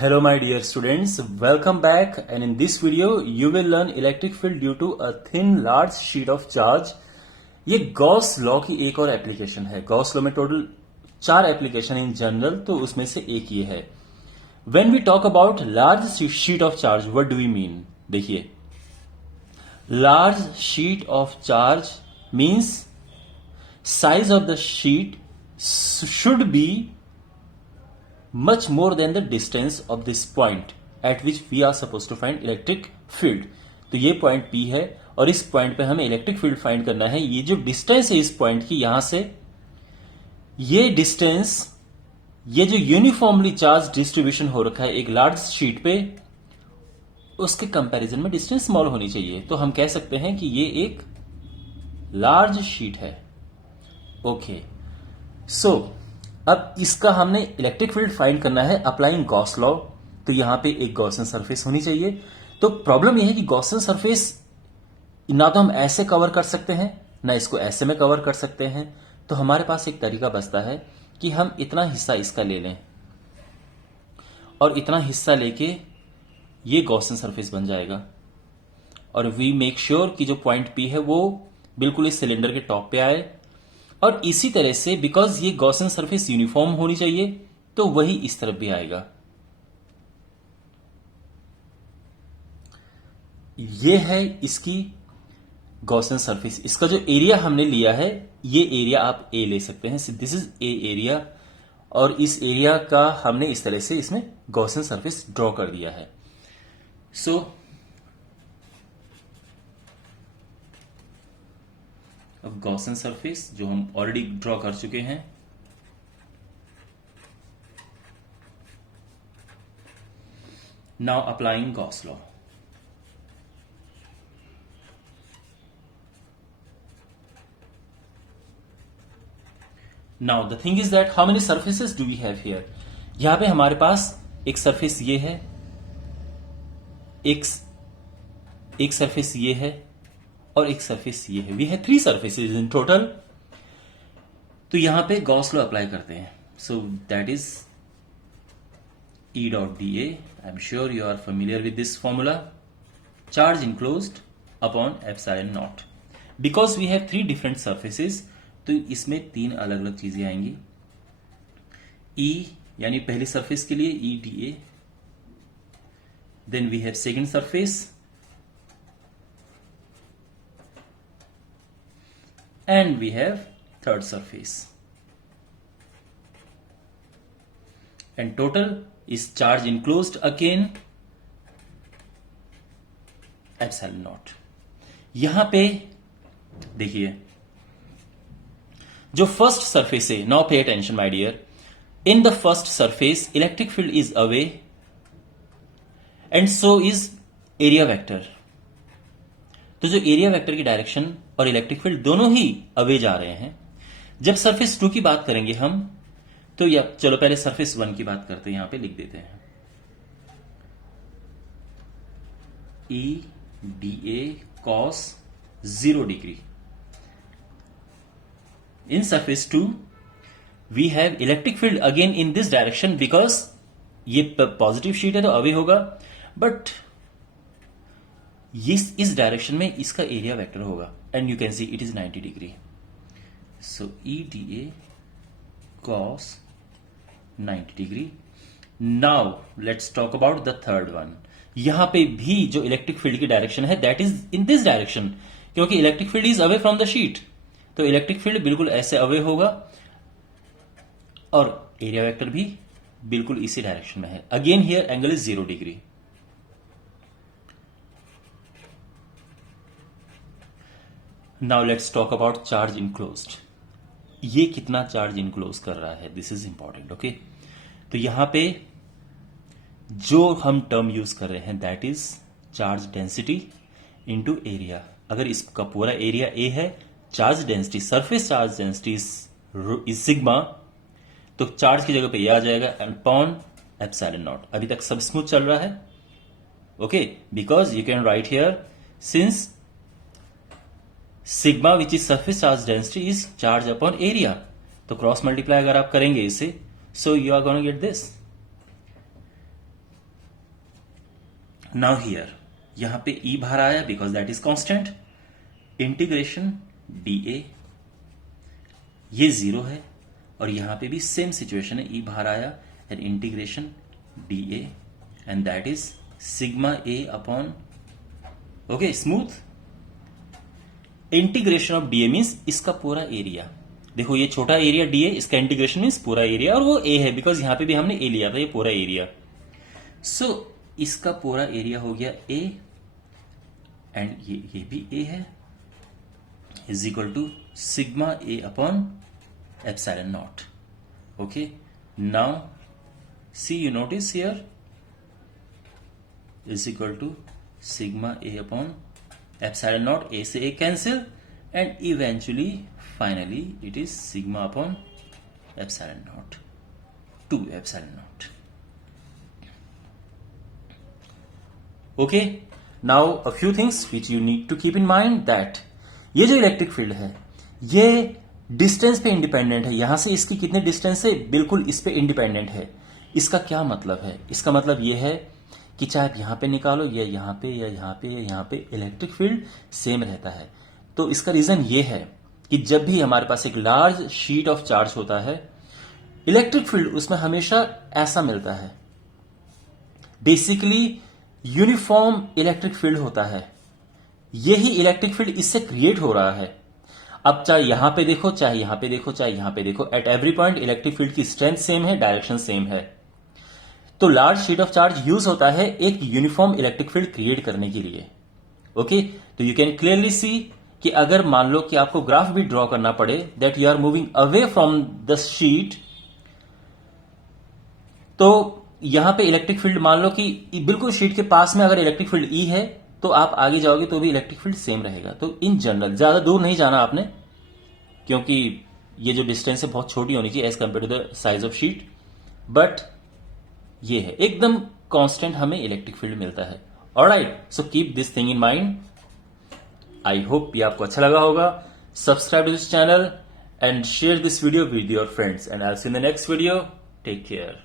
Hello my dear students, welcome back and in this video you will learn electric field due to a thin large sheet of charge। ये Gauss law की एक और application है। Gauss law में total 4 application in general, तो उसमें से एक ये है। When we talk about large sheet of charge, what do we mean? देखिए, large sheet of charge means size of the sheet should be much more than the distance of this point at which we are supposed to find electric field। तो ये point P है और इस point पे हमें electric field find करना है। ये जो डिस्टेंस है इस पॉइंट की, यहां से ये डिस्टेंस, ये जो यूनिफॉर्मली चार्ज डिस्ट्रीब्यूशन हो रखा है एक लार्ज शीट पे, उसके कंपैरिजन में डिस्टेंस स्मॉल होनी चाहिए। तो हम कह सकते हैं कि ये एक लार्ज शीट है। ओके, सो अब इसका हमने इलेक्ट्रिक फील्ड फाइंड करना है अप्लाइंग गॉस लॉ। तो यहां पे एक गॉसियन सरफेस होनी चाहिए। तो प्रॉब्लम यह है कि गॉसियन सरफेस ना तो हम ऐसे कवर कर सकते हैं, ना इसको ऐसे में कवर कर सकते हैं। तो हमारे पास एक तरीका बचता है कि हम इतना हिस्सा इसका ले लें और इतना हिस्सा लेके ये गॉसियन सरफेस बन जाएगा। और वी मेक श्योर कि जो पॉइंट P है वो बिल्कुल इस सिलेंडर के टॉप पे आए। और इसी तरह से, बिकॉज ये गॉसियन सरफेस यूनिफॉर्म होनी चाहिए, तो वही इस तरफ भी आएगा। ये है इसकी गॉसियन सरफेस। इसका जो एरिया हमने लिया है, ये एरिया आप ए ले सकते हैं। दिस इज ए एरिया, और इस एरिया का हमने इस तरह से इसमें गॉसियन सरफेस ड्रॉ कर दिया है। सो अब गॉसियन सरफेस जो हम ऑलरेडी ड्रॉ कर चुके हैं, now applying Gauss law. Now the thing is that how many surfaces do we have here. यहां पे हमारे पास एक सरफेस ये है, एक सरफेस ये है और एक सरफेस ये है। We have 3 surfaces in total. तो यहां पे गॉस लॉ अप्लाई करते हैं। So that is E dot dA। I am sure you are familiar with this formula. Charge enclosed upon epsilon naught. Because we have 3 different surfaces, तो इसमें 3 अलग अलग चीजें आएंगी। E यानी पहली सरफेस के लिए E dA, then we have second surface, and we have third surface, and total is charge enclosed again epsilon naught। यहां पे देखिए जो फर्स्ट सरफेस है, now pay attention my dear, in the first surface electric field is away and so is area vector. तो जो area vector की direction और electric field दोनों ही अवे जा रहे हैं। जब सरफेस 2 की बात करेंगे हम, तो या चलो पहले सरफेस 1 की बात करते हैं। यहां पे लिख देते हैं E dA cos 0 degree. In surface 2 we have electric field again in this direction, because ये पॉजिटिव शीट है तो अवे होगा, बट इस डायरेक्शन में इसका एरिया वेक्टर होगा and you can see it is 90 degree. So E dA cos 90 degree. Now let's talk about the third one. यहां पे भी जो इलेक्ट्रिक फील्ड की डायरेक्शन है that is in this direction, क्योंकि electric field is away from the sheet. तो electric field बिल्कुल ऐसे अवे होगा और एरिया वेक्टर भी बिल्कुल इसी डायरेक्शन में है। Again here angle is 0 degree. Now let's talk about charge enclosed. ये कितना चार्ज इनक्लोज कर रहा है, दिस इज इंपॉर्टेंट। ओके, तो यहां पे जो हम टर्म यूज कर रहे हैं that is charge density into area. अगर इसका पूरा एरिया A है, charge density, surface charge density is sigma, तो चार्ज की जगह पे ये आ जाएगा अपॉन एप्सिलॉन नॉट। अभी तक सब स्मूथ चल रहा है। Okay, because you can write here since sigma which is surface charge density is charge upon area, तो क्रॉस मल्टीप्लाई अगर आप करेंगे इसे, so you are gonna get this. Now here यहां पे ई बाहर आया because that is constant, integration dA, ये 0 है, और यहां पे भी सेम सिचुएशन है, ई बाहर आया and integration dA and that is sigma A upon, okay smooth. Integration of dA means इसका पूरा एरिया, देखो ये छोटा एरिया dA, इसका इंटीग्रेशन मीन्स पूरा एरिया, और वो a है बिकॉज यहां पे भी हमने a लिया था, ये पूरा एरिया। सो इसका पूरा एरिया हो गया a एंड ये भी a है, is equal to sigma A upon epsilon naught. Okay, now see you notice here is equal to sigma A upon epsilon naught, A से A cancel and eventually finally it is sigma upon epsilon naught, 2 epsilon naught. Okay, now a few things which you need to keep in mind that ये जो electric field है ये distance पे independent है, यहां से इसकी कितने डिस्टेंस है बिल्कुल इस पे इंडिपेंडेंट है। इसका क्या मतलब है? इसका मतलब ये है कि चाहे आप यहां पे निकालो या यहां पे या यहां पे या यहां पे, इलेक्ट्रिक फील्ड सेम रहता है। तो इसका रीजन ये है कि जब भी हमारे पास एक लार्ज शीट ऑफ चार्ज होता है, इलेक्ट्रिक फील्ड उसमें हमेशा ऐसा मिलता है, बेसिकली यूनिफॉर्म इलेक्ट्रिक फील्ड होता है। यही इलेक्ट्रिक फील्ड इससे क्रिएट हो रहा है। अब चाहे यहां पे देखो, चाहे यहां पे देखो, चाहे यहां पे देखो, at every point electric field की स्ट्रेंथ सेम है, डायरेक्शन सेम है। तो large sheet of charge use होता है एक यूनिफॉर्म इलेक्ट्रिक फील्ड क्रिएट करने के लिए। ओके, तो यू कैन क्लियरली सी कि अगर मान लो कि आपको ग्राफ भी ड्रॉ करना पड़े that you are moving away from the sheet, तो यहां पे इलेक्ट्रिक फील्ड मान लो कि बिल्कुल शीट के पास में अगर इलेक्ट्रिक फील्ड ई है तो आप आगे जाओगे तो भी इलेक्ट्रिक फील्ड सेम रहेगा। तो इन जनरल ज्यादा दूर नहीं जाना आपने, क्योंकि ये जो डिस्टेंस है बहुत छोटी होनी चाहिए as compare to the size of sheet, but ये है एकदम कांस्टेंट हमें इलेक्ट्रिक फील्ड मिलता है। Alright, so keep this thing in mind. I hope ये आपको अच्छा लगा होगा। Subscribe to this channel and share this video with your friends and I will see in the next video. Take care.